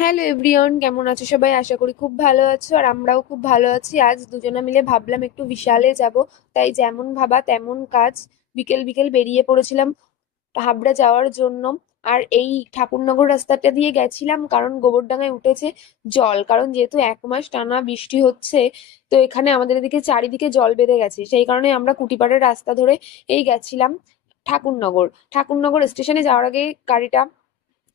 Hello everyone, কেমন আছো সবাই? আশা করি খুব ভালো আছো, আর আমরাও খুব ভালো আছি। আজ দুজনে মিলে ভাবলাম একটু বিশালে যাব, তাই যেমন ভাবা তেমন কাজ। বিকেল বিকেল বেরিয়ে পড়েছিলাম হাবড়া যাওয়ার জন্য। আর এই ঠাকুরনগর রাস্তাটা দিয়ে গেছিলাম কারণ গোবরডাঙ্গায় উঠেছে জল, কারণ যেহেতু 1 মাস টানা বৃষ্টি হচ্ছে, তো এখানে আমাদের এদিকে চারিদিকে জল বেঁধে গেছে। সেই কারণে আমরা কুটিপাড়ের রাস্তা ধরে এই গেছিলাম ঠাকুরনগর। ঠাকুরনগর স্টেশনে যাওয়ার আগে গাড়িটা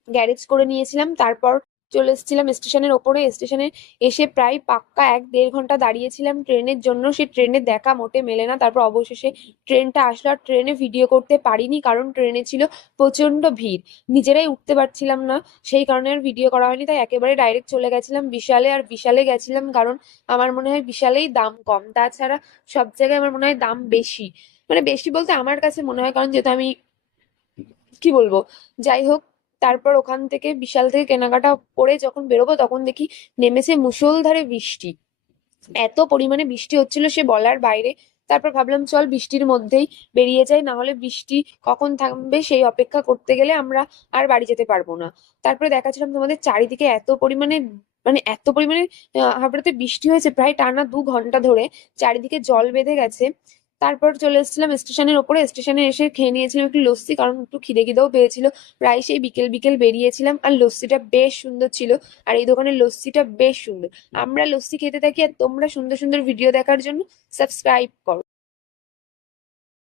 গ্যারেজ করে নিয়েছিলাম, তারপর চলে এসেছিলাম স্টেশনের ওপরে। স্টেশনে এসে প্রায় পাক্কা 1-1.5 ঘন্টা দাঁড়িয়েছিলাম ট্রেনের জন্য। সেই ট্রেনের দেখা মোটে মেলে না। তারপর অবশেষে ট্রেনটা আসলো, আর ট্রেনে ভিডিও করতে পারিনি কারণ ট্রেনে ছিল প্রচন্ড ভিড়, নিজেরাই উঠতে পারছিলাম না। সেই কারণে আর ভিডিও করা হয়নি, তাই একেবারে ডাইরেক্ট চলে গেছিলাম বিশালে। আর বিশালে গেছিলাম কারণ আমার মনে হয় বিশালেই দাম কম, তাছাড়া সব জায়গায় আমার মনে হয় দাম বেশি। মানে বেশি বলতে আমার কাছে মনে হয়, কারণ যেহেতু আমি কি বলবো, যাই হোক। তারপর ওখান থেকে বিশাল থেকে কেনাকাটা করে যখন বেরোবো তখন দেখি নেমেছে মুষলধারে বৃষ্টি। এত পরিমাণে বৃষ্টি হচ্ছিল সে বলার বাইরে। তারপর ভাবলাম চল বৃষ্টির মধ্যেই বেরিয়ে যাই, না হলে বৃষ্টি কখন থামবে সেই অপেক্ষা করতে গেলে আমরা আর বাড়ি যেতে পারবো না। তারপরে দেখাচ্ছিলাম তোমাদের চারিদিকে এত পরিমাণে, মানে এত পরিমাণে হাবড়াতে বৃষ্টি হয়েছে প্রায় টানা 2 ঘন্টা ধরে, চারিদিকে জল বেঁধে গেছে। তারপর চলে এসেছিলাম স্টেশনের ওপরে। স্টেশনে এসে খেয়ে নিয়েছিলাম একটু লস্যি, কারণ একটু খিদে খিদেও পেয়েছিল। প্রায় সেই বিকেল বিকেল বেরিয়েছিলাম, আর লস্যিটা বেশ সুন্দর ছিল। আর এই দোকানের লস্যিটা বেশ সুন্দর। আমরা লস্যি খেতে থাকি, আর তোমরা সুন্দর সুন্দর ভিডিও দেখার জন্য সাবস্ক্রাইব করো।